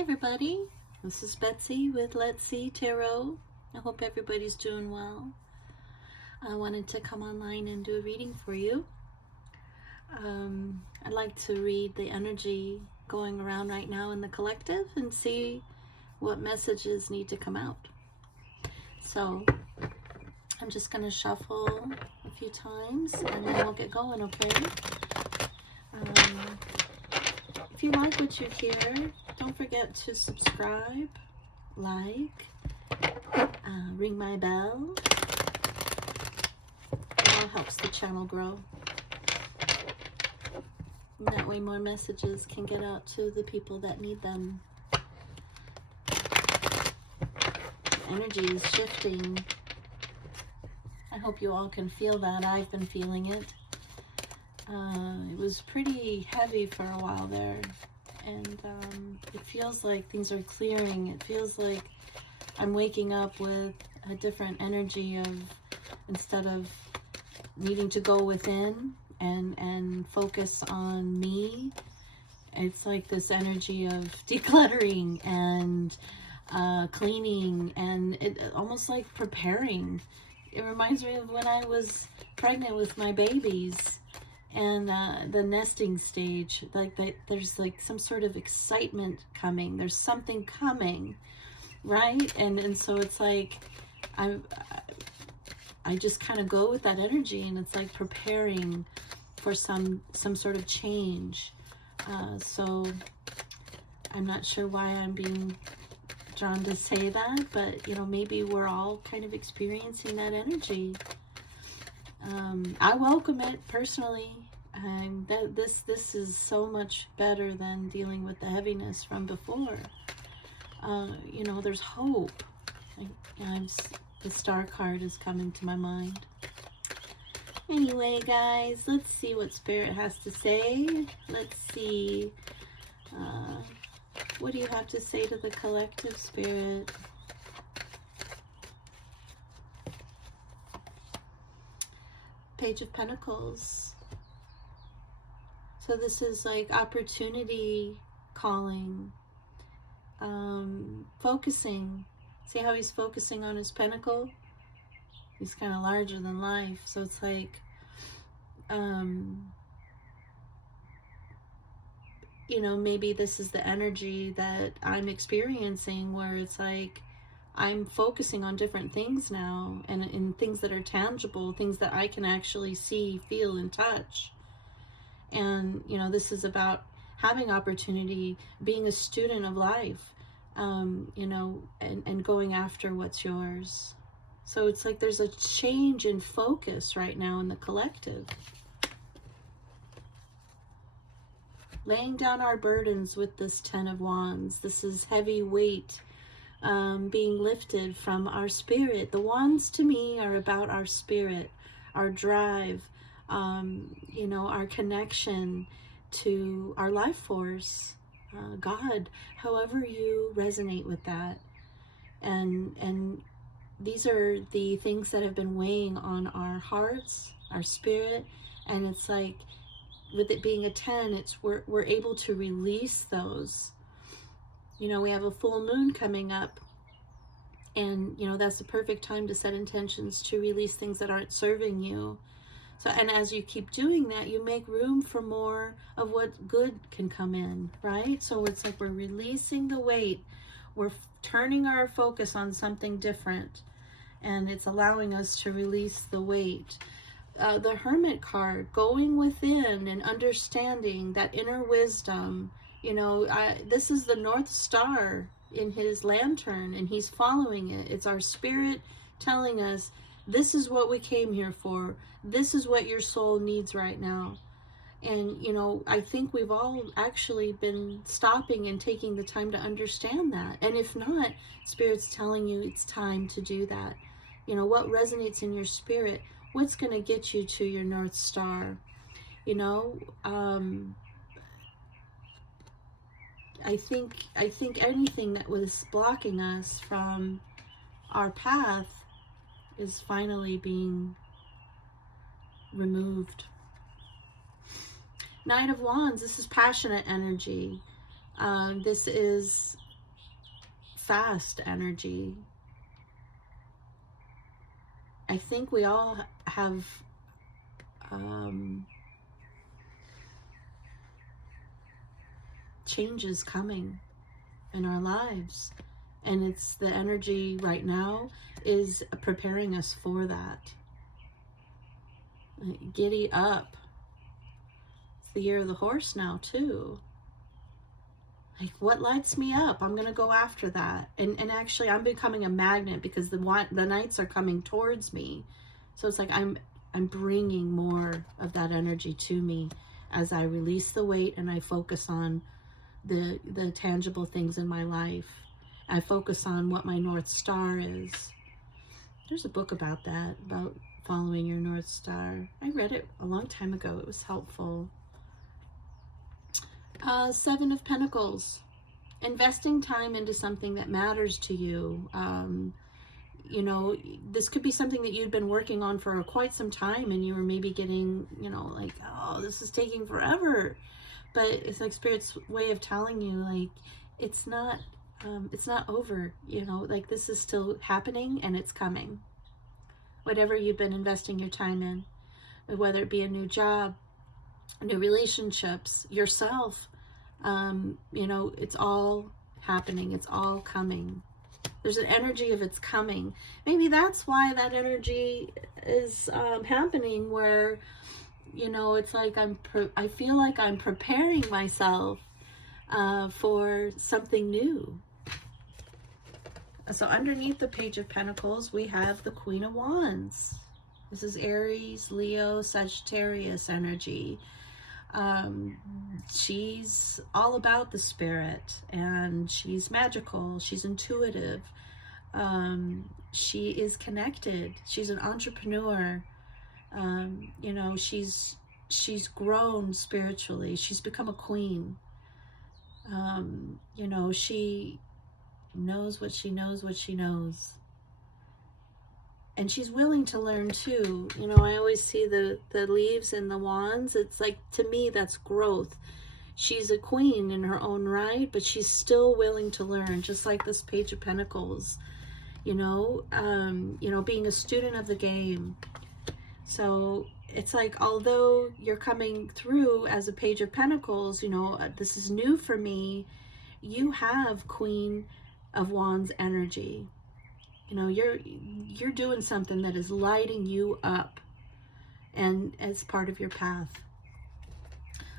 everybody, this is Betsy with Let's See Tarot. I hope everybody's doing well. I wanted to come online and do a reading for you. I'd like to read the energy going around right now in the collective and see what messages need to come out. So I'm just going to shuffle a few times and then we'll get going, okay? If you like what you hear, don't forget to subscribe, like, ring my bell. It all helps the channel grow. That way more messages can get out to the people that need them. The energy is shifting. I hope you all can feel that. I've been feeling it. It was pretty heavy for a while there, and it feels like things are clearing. It feels like I'm waking up with a different energy of, instead of needing to go within and focus on me, it's like this energy of decluttering and cleaning, and it almost like preparing. It reminds me of when I was pregnant with my babies. And the nesting stage, like there's like some sort of excitement coming. There's something coming, right? And so it's like I just kind of go with that energy, and it's like preparing for some sort of change. So I'm not sure why I'm being drawn to say that, but you know, maybe we're all kind of experiencing that energy. I welcome it personally. This is so much better than dealing with the heaviness from before. You know, there's hope. The star card is coming to my mind. Anyway, guys, let's see what Spirit has to say. Let's see. What do you have to say to the collective, Spirit? Page of Pentacles. So this is like opportunity calling, focusing. See how he's focusing on his pentacle? He's kind of larger than life. So it's like, you know, maybe this is the energy that I'm experiencing, where it's like, I'm focusing on different things now, and in things that are tangible, things that I can actually see, feel, and touch. And, you know, this is about having opportunity, being a student of life, you know, and going after what's yours. So it's like there's a change in focus right now in the collective. Laying down our burdens with this 10 of Wands. This is heavy weight being lifted from our spirit. The wands to me are about our spirit, our drive, you know, our connection to our life force, God, however you resonate with that. And these are the things that have been weighing on our hearts, our spirit, and it's like, with it being a 10, it's we're able to release those. You know, we have a full moon coming up, and you know, that's the perfect time to set intentions to release things that aren't serving you. So, and as you keep doing that, you make room for more of what good can come in, right? So it's like we're releasing the weight, we're turning our focus on something different, and it's allowing us to release the weight. The Hermit card, going within and understanding that inner wisdom. You know, this is the North Star in his lantern, and he's following it. It's our spirit telling us, this is what we came here for. This is what your soul needs right now. And, you know, I think we've all actually been stopping and taking the time to understand that. And if not, Spirit's telling you it's time to do that. You know, what resonates in your spirit? What's going to get you to your North Star? You know, I think anything that was blocking us from our path is finally being removed. Knight of Wands, this is passionate energy. This is fast energy. I think we all have changes coming in our lives, and it's the energy right now is preparing us for that. Giddy up. It's the year of the horse now too. Like, what lights me up? I'm gonna go after that. And actually I'm becoming a magnet, because the nights are coming towards me. So it's like I'm bringing more of that energy to me as I release the weight and I focus on the tangible things in my life. I focus on what my North Star is. There's a book about that, about following your North Star. I read it a long time ago. It was helpful. Seven of Pentacles. Investing time into something that matters to you. You know, this could be something that you'd been working on for quite some time, and you were maybe getting, you know, like, oh, this is taking forever. But it's like Spirit's way of telling you, like, it's not over, you know, like, this is still happening and it's coming. Whatever you've been investing your time in, whether it be a new job, new relationships, yourself, you know, it's all happening. It's all coming. There's an energy of it's coming. Maybe that's why that energy is happening, where, you know, it's like I feel like I'm preparing myself for something new. So underneath the Page of Pentacles, we have the Queen of Wands. This is Aries, Leo, Sagittarius energy. She's all about the spirit, and she's magical. She's intuitive. She is connected. She's an entrepreneur. You know, she's grown spiritually. She's become a queen. You know, she knows what she knows, what she knows. And she's willing to learn too. You know, I always see the leaves and the wands. It's like, to me, that's growth. She's a queen in her own right, but she's still willing to learn, just like this Page of Pentacles. You know, being a student of the game. So it's like, although you're coming through as a Page of Pentacles, you know, this is new for me. You have Queen of Wands energy. You know, you're doing something that is lighting you up, and as part of your path.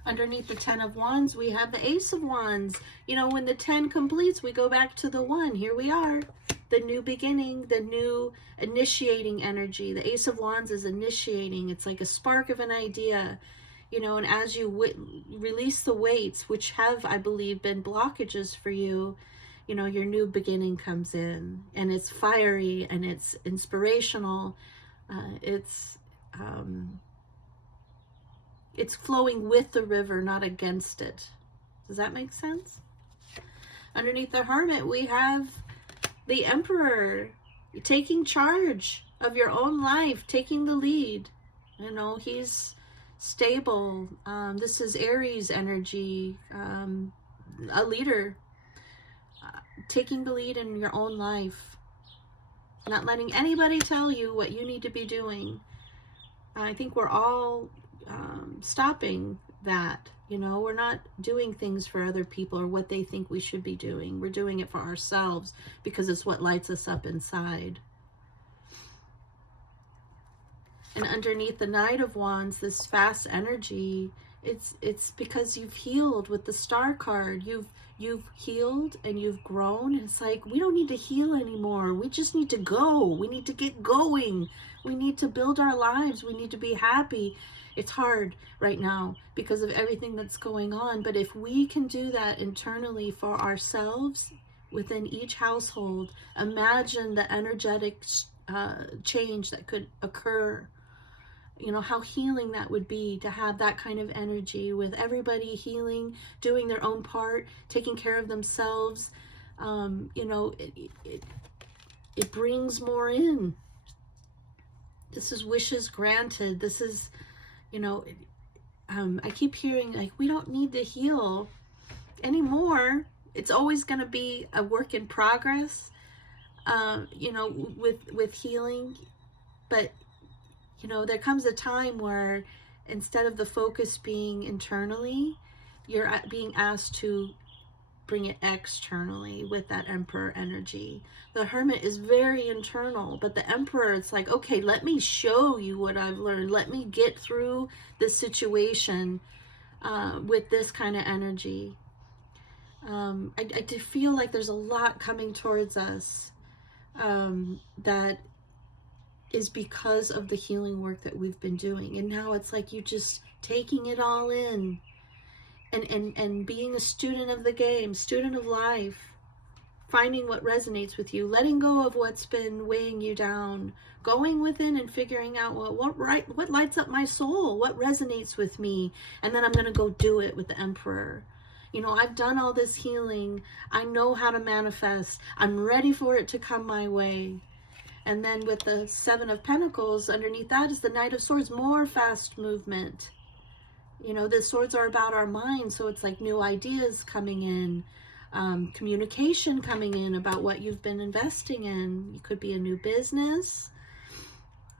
Underneath the 10 of Wands, we have the Ace of Wands. You know, when the 10 completes, we go back to the 1. Here we are, the new beginning, the new initiating energy. The Ace of Wands is initiating. It's like a spark of an idea, you know, and as you release the weights, which have, I believe, been blockages for you, you know, your new beginning comes in, and it's fiery and it's inspirational. It's flowing with the river, not against it. Does that make sense? Underneath the Hermit, we have the Emperor, taking charge of your own life, taking the lead. You know, he's stable. This is Aries energy, a leader. Taking the lead in your own life, not letting anybody tell you what you need to be doing. I think we're all stopping that. You know, we're not doing things for other people or what they think we should be doing. We're doing it for ourselves, because it's what lights us up inside. And underneath the Knight of Wands, this fast energy, it's because you've healed with the Star card. You've healed and you've grown. It's like, we don't need to heal anymore. We just need to go. We need to get going. We need to build our lives. We need to be happy. It's hard right now because of everything that's going on. But if we can do that internally for ourselves, within each household, imagine the energetic change that could occur. You know, how healing that would be to have that kind of energy, with everybody healing, doing their own part, taking care of themselves. You know, it brings more in. This is wishes granted. This is, you know, I keep hearing, like, we don't need to heal anymore. it's always going to be a work in progress, you know, with healing. But, you know, there comes a time where instead of the focus being internally, you're being asked to bring it externally with that Emperor energy. The Hermit is very internal, but the Emperor, it's like, okay, let me show you what I've learned. Let me get through this situation with this kind of energy. I do feel like there's a lot coming towards us that is because of the healing work that we've been doing. And now it's like you just taking it all in and being a student of the game, student of life, finding what resonates with you, letting go of what's been weighing you down, going within and figuring out what lights up my soul, what resonates with me, and then I'm going to go do it with the Emperor. You know, I've done all this healing. I know how to manifest. I'm ready for it to come my way. And then with the Seven of Pentacles, underneath that is the Knight of Swords, more fast movement. You know, the swords are about our mind, so it's like new ideas coming in, communication coming in about what you've been investing in. It could be a new business.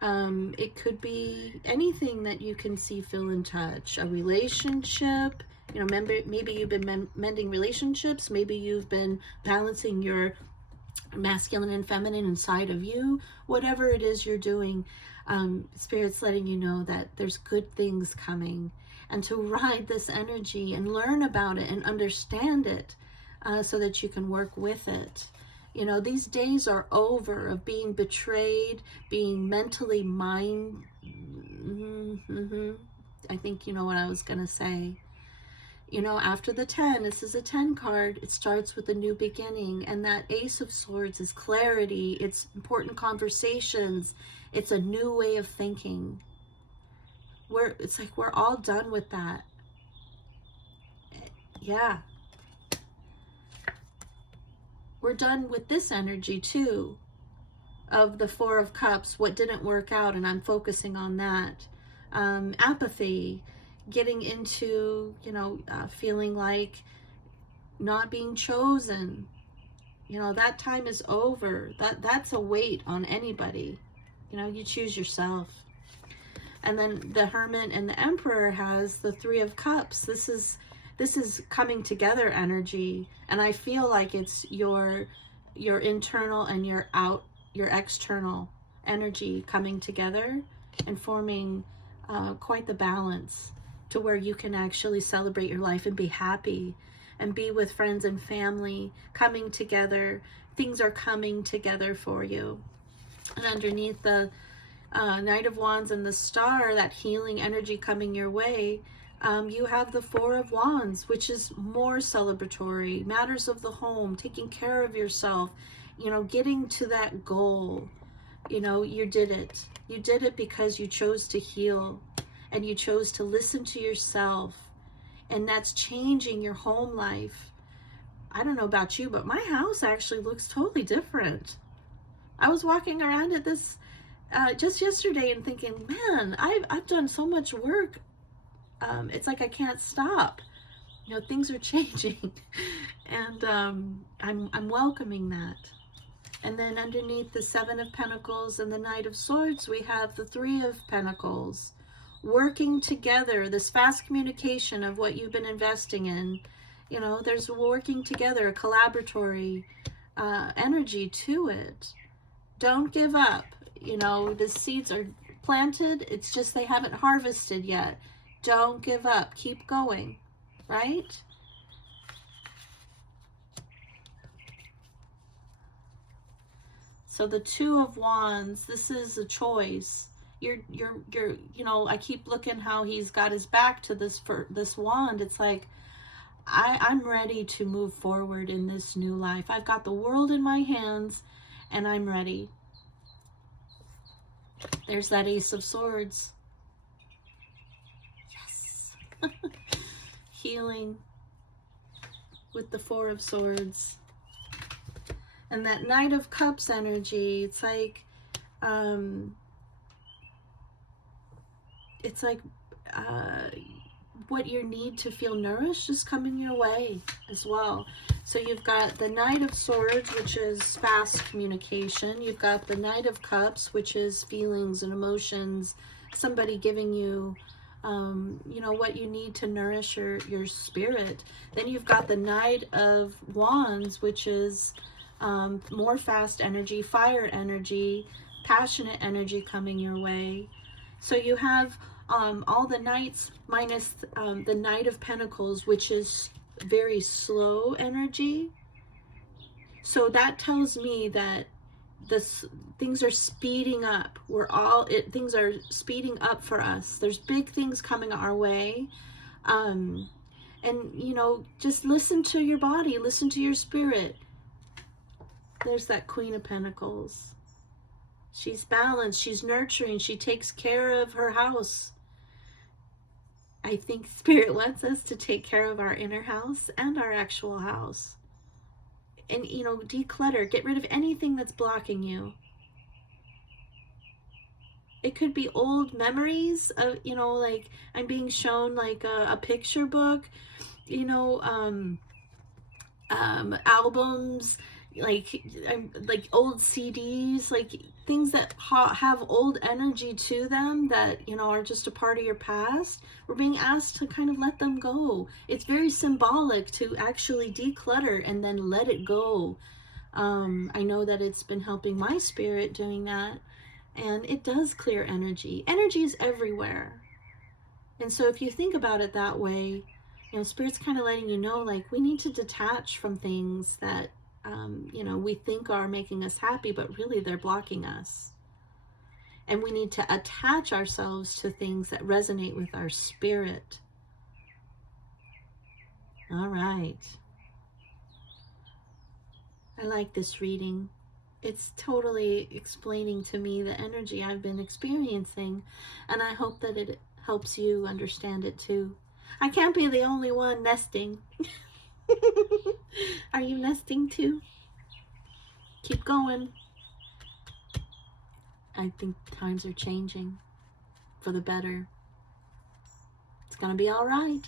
It could be anything that you can see, feel, and touch. A relationship. You know, maybe you've been mending relationships. Maybe you've been balancing your masculine and feminine inside of you. Whatever it is you're doing, Spirit's letting you know that there's good things coming. And to ride this energy and learn about it and understand it so that you can work with it. You know, these days are over of being betrayed, being mentally I think you know what I was going to say. You know, after the 10, this is a 10 card. It starts with a new beginning. And that Ace of Swords is clarity. It's important conversations. It's a new way of thinking. It's like we're all done with that. Yeah. We're done with this energy too, of the Four of Cups, what didn't work out, and I'm focusing on that. Apathy, getting into, you know, feeling like not being chosen. You know, that time is over. That's a weight on anybody. You know, you choose yourself. And then the Hermit and the Emperor has the Three of Cups. This is coming together energy, and I feel like it's your internal and your external energy coming together and forming quite the balance to where you can actually celebrate your life and be happy and be with friends and family coming together. Things are coming together for you. And underneath the Knight of Wands and the Star, that healing energy coming your way, you have the Four of Wands, which is more celebratory, matters of the home, taking care of yourself, you know, getting to that goal. You know, you did it. You did it because you chose to heal and you chose to listen to yourself. And that's changing your home life. I don't know about you, but my house actually looks totally different. I was walking around at this just yesterday and thinking, man, I've done so much work. It's like I can't stop. You know, things are changing, and I'm welcoming that. And then underneath the Seven of Pentacles and the Knight of Swords, we have the Three of Pentacles, working together. This fast communication of what you've been investing in. You know, there's working together, a collaboratory energy to it. Don't give up. You know, the seeds are planted. It's just they haven't harvested yet. Don't give up. Keep going, right? So the Two of Wands, this is a choice. You're you know, I keep looking how he's got his back to this wand. It's like, I'm ready to move forward in this new life. I've got the world in my hands and I'm ready. There's that Ace of Swords. Yes. Healing with the Four of Swords. And that Knight of Cups energy, it's like what you need to feel nourished is coming your way as well. So you've got the Knight of Swords, which is fast communication. You've got the Knight of Cups, which is feelings and emotions, somebody giving you you know, what you need to nourish your spirit. Then you've got the Knight of Wands, which is more fast energy, fire energy, passionate energy coming your way. So you have all the knights minus the Knight of Pentacles, which is very slow energy. So that tells me that things are speeding up. Things are speeding up for us. There's big things coming our way. And you know, just listen to your body, listen to your spirit. There's that Queen of Pentacles. She's balanced, she's nurturing, she takes care of her house. I think Spirit wants us to take care of our inner house and our actual house. And, you know, declutter, get rid of anything that's blocking you. It could be old memories of, you know, like I'm being shown like a picture book, you know, albums, like old CDs, like things that have old energy to them that, you know, are just a part of your past. We're being asked to kind of let them go. It's very symbolic to actually declutter and then let it go. I know that it's been helping my spirit doing that, and it does clear energy. Energy is everywhere. And so if you think about it that way, you know, Spirit's kind of letting you know, like, we need to detach from things that you know, we think are making us happy, but really they're blocking us. And we need to attach ourselves to things that resonate with our spirit. All right. I like this reading. It's totally explaining to me the energy I've been experiencing, and I hope that it helps you understand it too. I can't be the only one nesting. Are you nesting too? Keep going. I think times are changing for the better. It's gonna be all right.